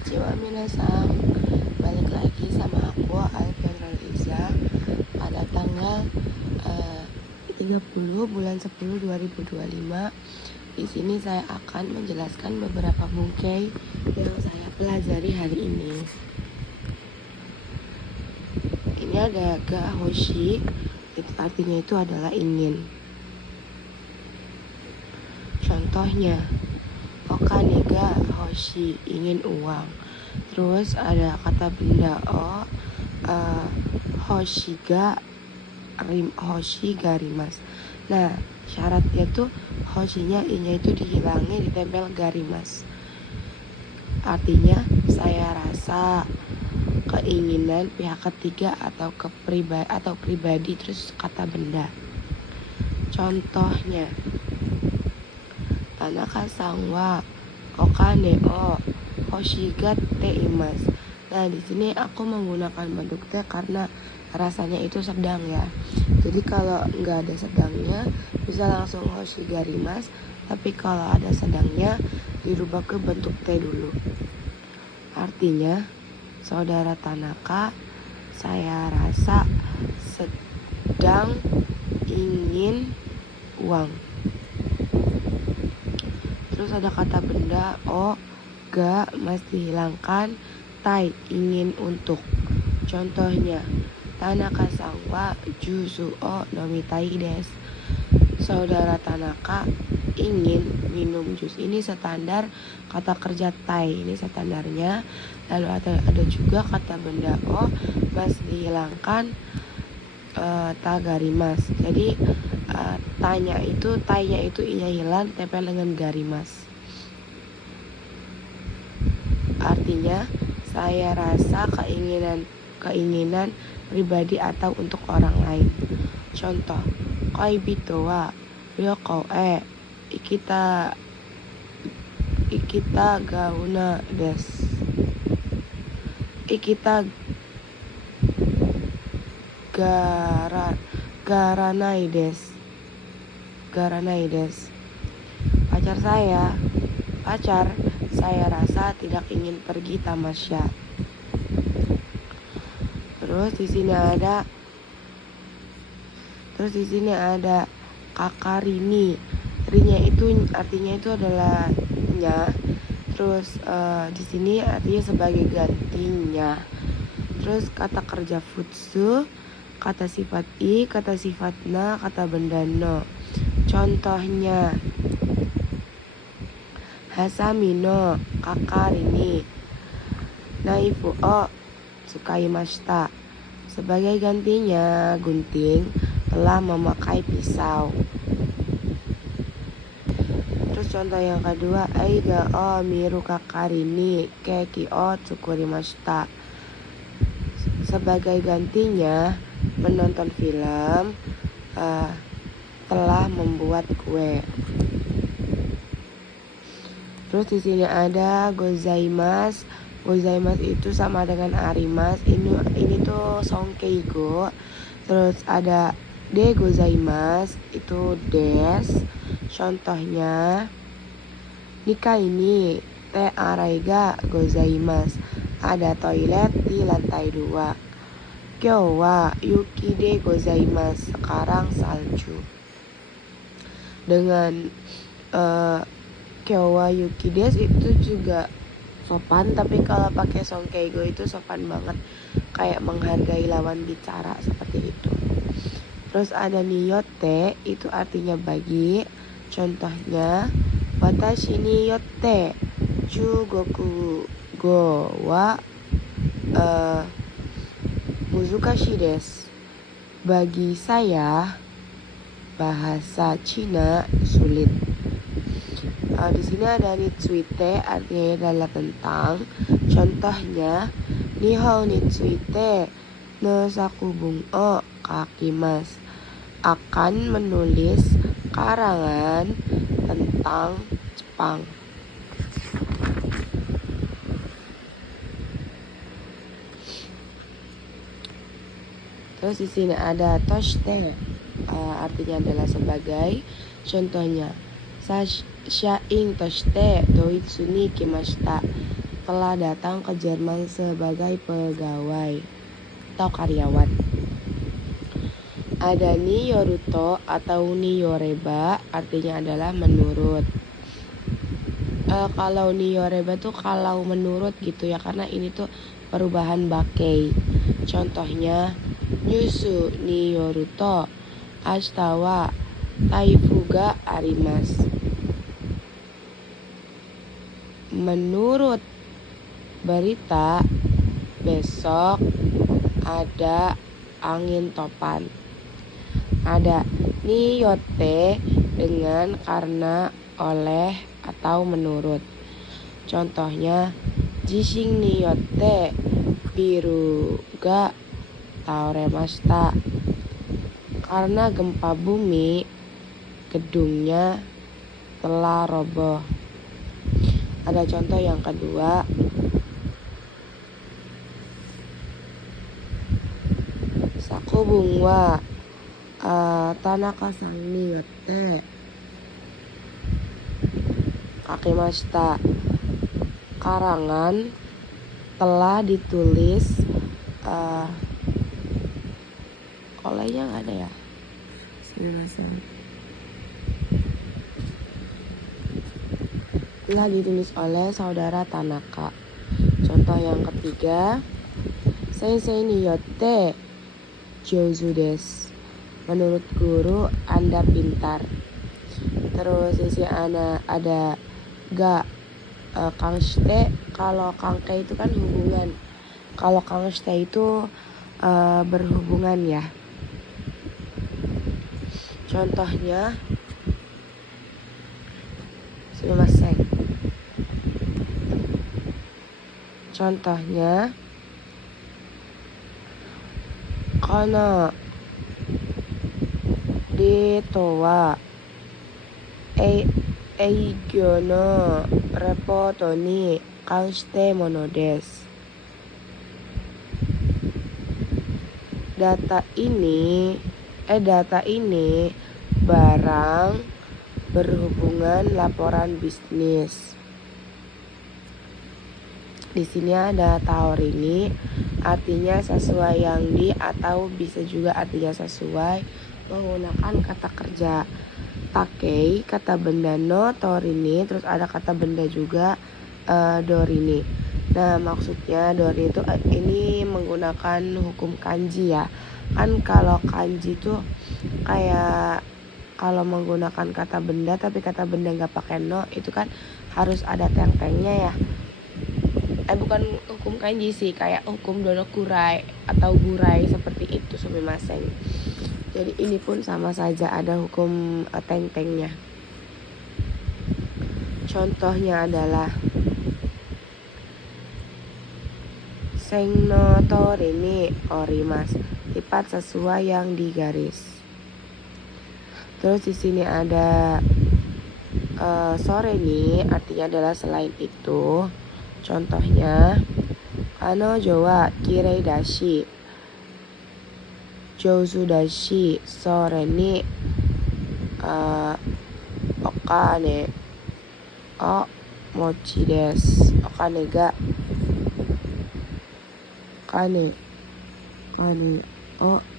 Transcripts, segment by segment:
Konnichiwa minasan, balik lagi sama aku Alfian Iza pada tanggal 30 bulan 10 2025. Di sini saya akan menjelaskan beberapa bungkai yang saya pelajari hari ini. Ini ada ga hoshi, itu artinya itu adalah ingin. Contohnya okane ga hoshi, ingin uang. Terus ada kata benda hoshi garimas. Nah, syaratnya tuh hoshinya inya itu dihilangin, ditempel garimas. Artinya saya rasa, keinginan pihak ketiga atau pribadi terus kata benda. Contohnya Tanaka san wa okane o hoshigatte imasu. Nah, di sini aku menggunakan bentuk T karena rasanya itu sedang ya. Jadi kalau nggak ada sedangnya bisa langsung hoshigarimasu, tapi kalau ada sedangnya dirubah ke bentuk T dulu. Artinya, saudara Tanaka, saya rasa sedang ingin uang. Terus ada kata benda ga mas dihilangkan, tai ingin untuk. Contohnya Tanaka san wa jusu o nomitai desu. Saudara Tanaka ingin minum jus. Ini standar kata kerja tai, ini standarnya. Lalu ada juga kata benda mas dihilangkan, tagarimas. Jadi tainya itu inya hilang, tempel dengan garimas. Artinya saya rasa keinginan pribadi atau untuk orang lain. Contoh, koibito wa ryoko ikita gauna desu. Ikita garanai desu. Pacar saya rasa tidak ingin pergi tamasya. Terus di sini ada kakarini. Rinya itu artinya itu adalah nya. Terus di sini artinya sebagai gantinya. Terus kata kerja futsu, kata sifat i, kata sifat na, kata benda no. Contohnya hasami no kakarini naifu o tsukaimashita. Sebagai gantinya, gunting telah memakai pisau. Terus contoh yang kedua, eiga o miru kakarini keki o tsukurimashita. Sebagai gantinya, menonton film telah membuat kue. Terus di sini ada gozaimasu. Gozaimasu itu sama dengan arimasu. Ini tuh sonkeigo. Terus ada de gozaimasu, itu des. Contohnya nika ini te arai ga gozaimasu. Ada toilet di lantai 2. Kyou wa yuki de gozaimasu. Sekarang salju. Dengan kyou wa yuki desu itu juga sopan, tapi kalau pakai sonkeigo itu sopan banget, kayak menghargai lawan bicara seperti itu. Terus ada niyotte, itu artinya bagi. Contohnya watashi niyotte jugoku go wa muzukashi desu. Bagi saya bahasa Cina sulit. Di sini ada nitsuite, artinya adalah tentang. Contohnya nihon nitsuite no sakubung o kakimasu. Akan menulis karangan tentang Jepang. Terus di sini ada toshite, artinya adalah sebagai. Contohnya shain toshite doitsu ni kimashita. telah datang ke Jerman sebagai pegawai atau karyawan. Ada ni yoruto atau ni yoreba, artinya adalah menurut. Kalau ni yoreba tuh kalau menurut gitu ya, karena ini tuh perubahan bakai. Contohnya nyusu ni yoruto ashita wa taifu ga arimasu. Menurut berita, besok ada angin topan. Ada ni yote dengan karena, oleh, atau menurut. Contohnya jishin ni yote biru ga taoremashita. Karena gempa bumi, gedungnya telah roboh. Ada contoh yang kedua. Sakubung wa Tanaka-san ni yotte kakimashita. Karangan telah ditulis olehnya nggak ada ya. Telah ditulis oleh saudara Tanaka. Contoh yang ketiga, sensei ni yotte jouzu desu. Menurut guru Anda pintar. Terus sisi ada ga kangshite. Kalau kangke itu kan hubungan. Kalau kangshite itu berhubungan ya. Contohnya sumimasen. Contohnya kono dito wa eigyo no reporto ni kanshite mono desu. Data ini barang berhubungan laporan bisnis. Di sini ada taorini, artinya sesuai yang di, atau bisa juga artinya sesuai menggunakan kata kerja. Takei kata benda no torini, terus ada kata benda juga dorini. Nah maksudnya dorini itu ini menggunakan hukum kanji ya. Kan kalau kanji tuh kayak kalau menggunakan kata benda tapi kata benda nggak pakai no, itu kan harus ada teng-tengnya ya. Bukan hukum kanji sih, kayak hukum donokurai atau gurai seperti itu sumimasen. Jadi ini pun sama saja ada hukum teng-tengnya. Contohnya adalah seng no tori ni orimasu, tepat sesuai yang digaris. Terus di sini ada sore ni, artinya adalah selain itu. Contohnya kanojo wa kirei dashi jouzu dashi sore ni okane o mochi desu. Okane ga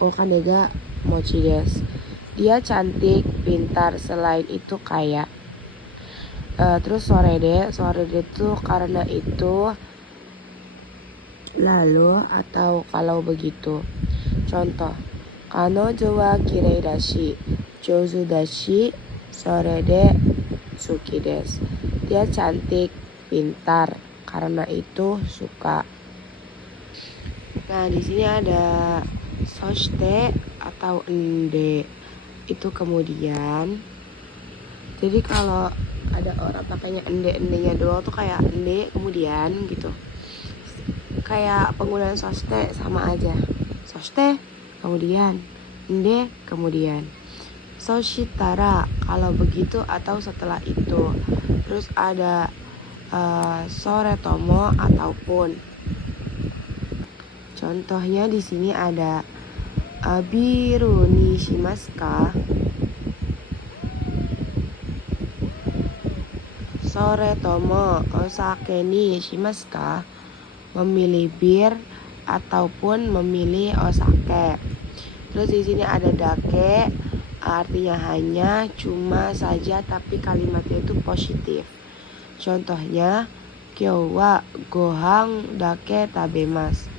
okane ga mochi desu. Dia cantik, pintar, selain itu kaya. Terus sore de itu karena itu, lalu, atau kalau begitu. Contoh, kanojo wa kirei dashi jouzu dashi sore de suki desu. Dia cantik, pintar, karena itu suka. Nah di sini ada soshite atau ende, itu kemudian. Jadi kalau ada orang pakainya endenya doang tuh kayak ende kemudian gitu. Kayak penggunaan soshite sama aja. Soshite kemudian, ende kemudian. Soshitara kalau begitu atau setelah itu. Terus ada sore tomo ataupun. Contohnya di sini ada biru ni shimasu ka? sore tomo osake ni shimasu ka? Memilih bir ataupun memilih osake. Terus di sini ada dake, artinya hanya, cuma saja, tapi kalimatnya itu positif. Contohnya, kyou wa gohan dake tabemasu.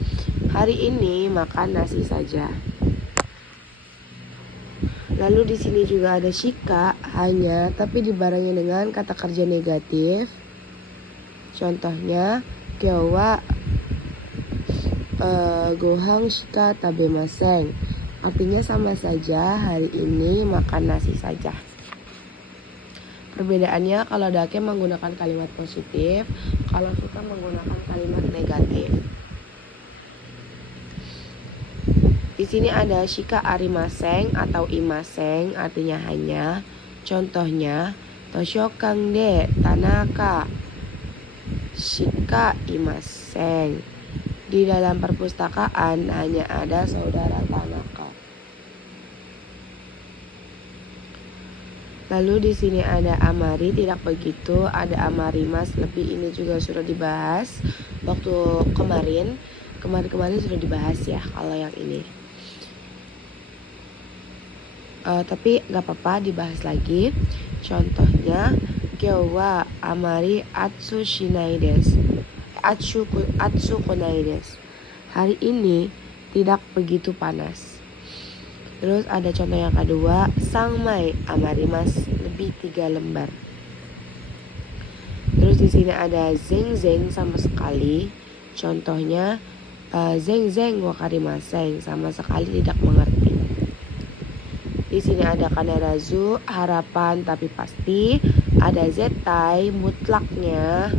Hari ini makan nasi saja. Lalu di sini juga ada shika, hanya, tapi dibarengi dengan kata kerja negatif. Contohnya, kyou wa gohan shika tabemasen. Artinya sama saja, hari ini makan nasi saja. Perbedaannya, kalau dake menggunakan kalimat positif, kalau shika menggunakan kalimat negatif. Di sini ada shika arimasen atau imasen, artinya hanya. Contohnya, toshokan de Tanaka shika imasen. Di dalam perpustakaan hanya ada saudara Tanaka. Lalu di sini ada amari, tidak begitu, ada amarimas lebih, ini juga sudah dibahas waktu kemarin sudah dibahas ya kalau yang ini. Tapi gak apa-apa dibahas lagi. Contohnya, kyou wa amari atsu shinai desu. Atsu konai desu. Hari ini tidak begitu panas. Terus ada contoh yang kedua, sangmai amarimasu, lebih 3 lembar. Terus di sini ada zeng sama sekali. Contohnya, zeng wakarimasen, sama sekali tidak mengerti. Di sini ada kanarazu, harapan tapi pasti. Ada zetai, mutlaknya.